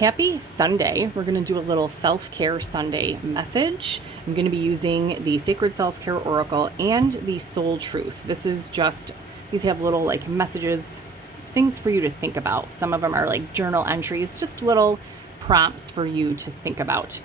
Happy Sunday. We're going to do a little self-care Sunday message. I'm going to be using the Sacred Self-Care Oracle and the Soul Truth. These have little like messages, things for you to think about. Some of them are like journal entries, just little prompts for you to think about.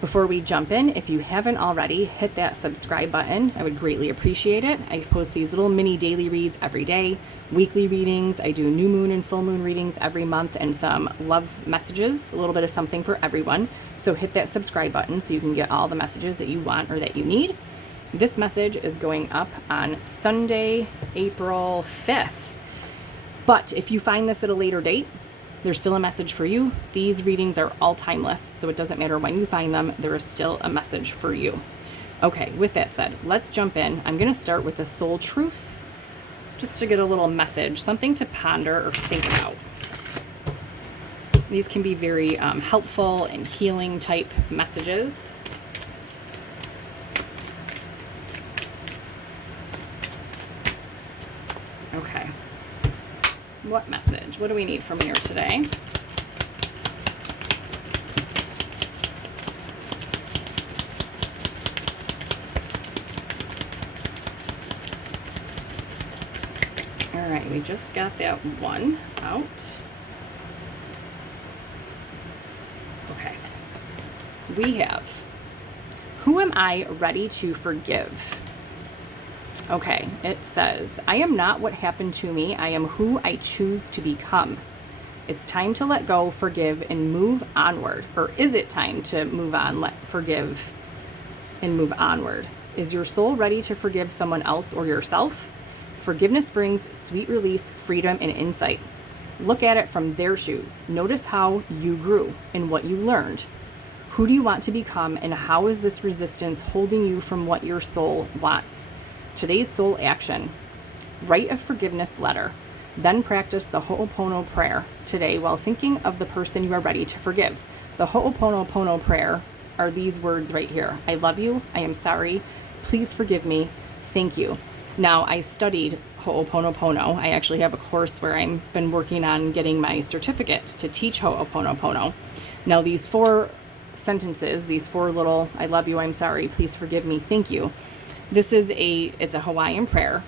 Before we jump in, if you haven't already, hit that subscribe button. I would greatly appreciate it. I post these little mini daily reads every day, weekly readings. I do new moon and full moon readings every month and some love messages, a little bit of something for everyone. So hit that subscribe button so you can get all the messages that you want or that you need. This message is going up on Sunday, April 5th. But if you find this at a later date, there's still a message for you. These readings are all timeless, so it doesn't matter when you find them, there is still a message for you. Okay, with that said, let's jump in. I'm going to start with the Soul Truth, just to get a little message, something to ponder or think about. These can be very helpful and healing type messages. Okay. What message? What do we need from here today? All right, we just got that one out. Okay. We have, who am I ready to forgive? Okay, it says, I am not what happened to me. I am who I choose to become. It's time to let go, forgive, and move onward. Or is it time to move on, forgive, and move onward? Is your soul ready to forgive someone else or yourself? Forgiveness brings sweet release, freedom, and insight. Look at it from their shoes. Notice how you grew and what you learned. Who do you want to become, and how is this resistance holding you from what your soul wants? Today's soul action. Write a forgiveness letter. Then practice the Ho'opono prayer today while thinking of the person you are ready to forgive. The Ho'opono prayer are these words right here. I love you. I am sorry. Please forgive me. Thank you. Now, I studied Ho'oponopono. I actually have a course where I've been working on getting my certificate to teach Ho'oponopono. Now, these 4 sentences, these 4 little, I love you, I'm sorry, please forgive me, thank you. It's a Hawaiian prayer,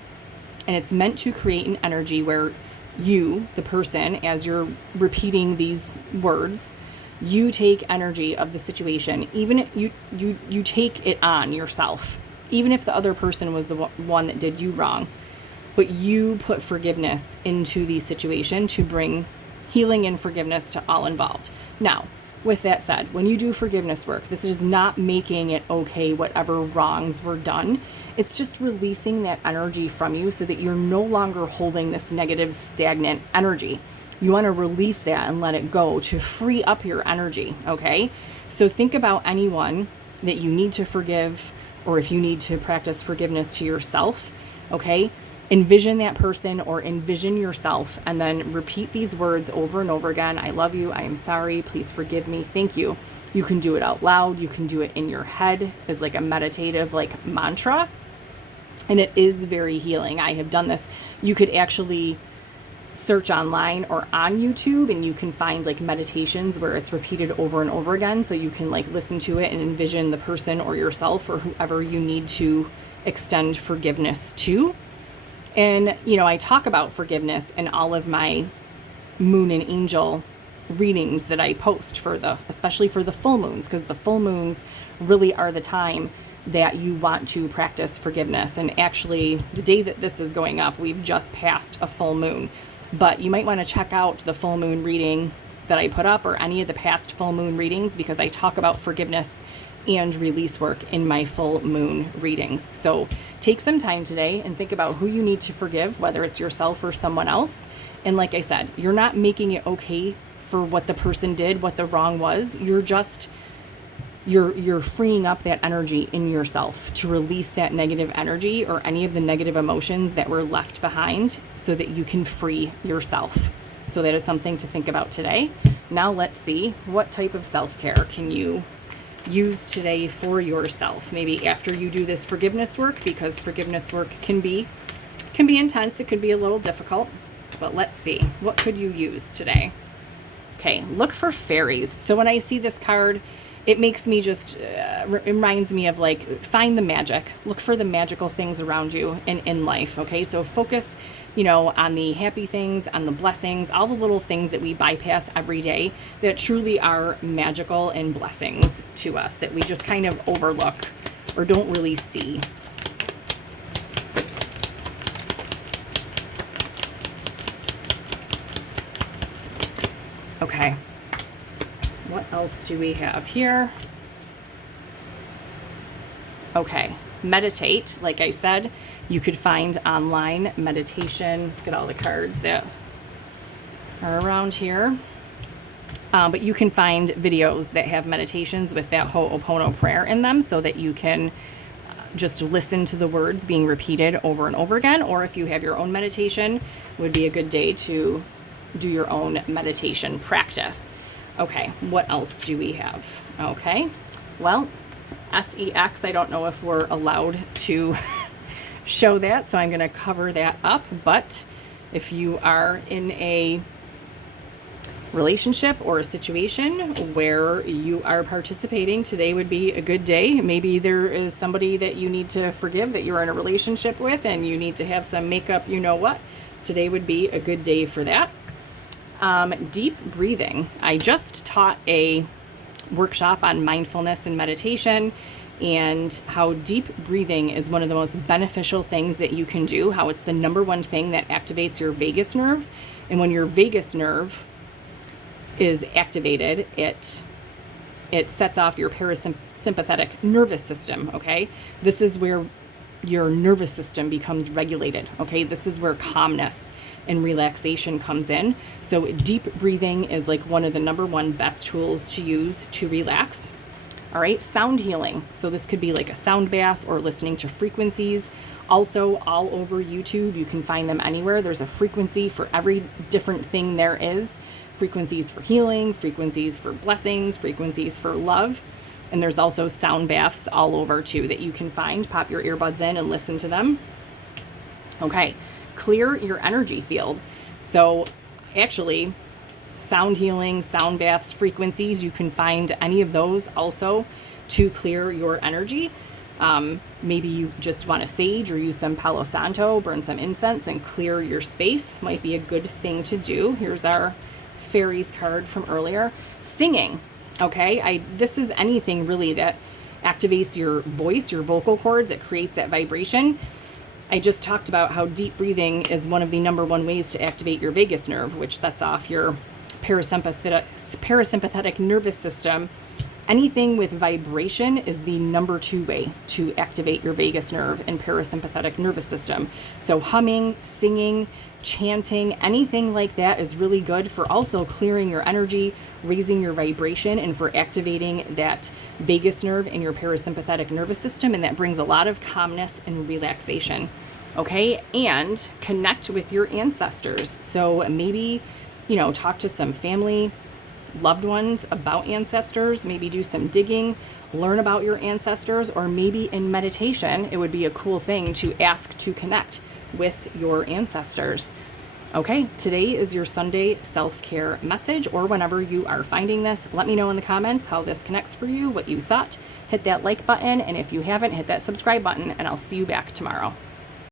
and it's meant to create an energy where you, the person, as you're repeating these words, you take energy of the situation, even if you take it on yourself, even if the other person was the one that did you wrong, but you put forgiveness into the situation to bring healing and forgiveness to all involved. Now, with that said, when you do forgiveness work, this is not making it okay whatever wrongs were done. It's just releasing that energy from you so that you're no longer holding this negative, stagnant energy. You want to release that and let it go to free up your energy, okay? So think about anyone that you need to forgive, or if you need to practice forgiveness to yourself, okay? Envision that person or envision yourself, and then repeat these words over and over again. I love you. I am sorry. Please forgive me. Thank you. You can do it out loud. You can do it in your head as like a meditative like mantra. And it is very healing. I have done this. You could actually search online or on YouTube, and you can find like meditations where it's repeated over and over again. So you can like listen to it and envision the person or yourself or whoever you need to extend forgiveness to. And, I talk about forgiveness in all of my moon and angel readings that I post especially for the full moons, because the full moons really are the time that you want to practice forgiveness. And actually, the day that this is going up, we've just passed a full moon. But you might want to check out the full moon reading that I put up, or any of the past full moon readings, because I talk about forgiveness and release work in my full moon readings. So take some time today and think about who you need to forgive, whether it's yourself or someone else. And like I said, you're not making it okay for what the person did, what the wrong was. You're freeing up that energy in yourself to release that negative energy or any of the negative emotions that were left behind so that you can free yourself. So that is something to think about today. Now let's see, what type of self-care can you use today for yourself? Maybe after you do this forgiveness work, because forgiveness work can be intense. It could be a little difficult, but let's see. What could you use today? Okay, look for fairies. So when I see this card, it makes me just, reminds me of like, find the magic. Look for the magical things around you in life, okay? So focus, on the happy things, on the blessings, all the little things that we bypass every day that truly are magical and blessings to us that we just kind of overlook or don't really see. Okay, what else do we have here? Okay, meditate. Like I said, you could find online meditation. Let's get all the cards that are around here. But you can find videos that have meditations with that Ho'oponopono prayer in them so that you can just listen to the words being repeated over and over again. Or if you have your own meditation, would be a good day to do your own meditation practice. Okay, what else do we have? Okay, well, SEX, I don't know if we're allowed to show that, so I'm going to cover that up. But if you are in a relationship or a situation where you are participating, today would be a good day. Maybe there is somebody that you need to forgive that you're in a relationship with and you need to have some makeup, Today would be a good day for that. Deep breathing. I just taught a workshop on mindfulness and meditation and how deep breathing is one of the most beneficial things that you can do, how it's the number one thing that activates your vagus nerve. And when your vagus nerve is activated, it sets off your parasympathetic nervous system, okay? This is where your nervous system becomes regulated, okay? This is where calmness and relaxation comes in. So deep breathing is like one of the number one best tools to use to relax. All right, sound healing. So this could be like a sound bath or listening to frequencies. Also, all over YouTube, you can find them anywhere. There's a frequency for every different thing there is. Frequencies for healing, frequencies for blessings, frequencies for love. And there's also sound baths all over too that you can find. Pop your earbuds in and listen to them. Okay, clear your energy field. So actually, sound healing, sound baths, frequencies, you can find any of those also to clear your energy. Maybe you just want to sage or use some Palo Santo, burn some incense and clear your space. Might be a good thing to do. Here's our fairies card from earlier. Singing. Okay, this is anything really that activates your voice, your vocal cords. It creates that vibration. I just talked about how deep breathing is one of the number one ways to activate your vagus nerve, which sets off your parasympathetic nervous system. Anything with vibration is the number 2 way to activate your vagus nerve and parasympathetic nervous system. So humming, singing, chanting, anything like that is really good for also clearing your energy, raising your vibration, and for activating that vagus nerve in your parasympathetic nervous system. And that brings a lot of calmness and relaxation. Okay, and connect with your ancestors. So maybe, talk to some family, loved ones about ancestors, maybe do some digging, learn about your ancestors, or maybe in meditation, it would be a cool thing to ask to connect with your ancestors. Okay, today is your Sunday self-care message, or whenever you are finding this, let me know in the comments how this connects for you, what you thought. Hit that like button, and if you haven't, hit that subscribe button, and I'll see you back tomorrow.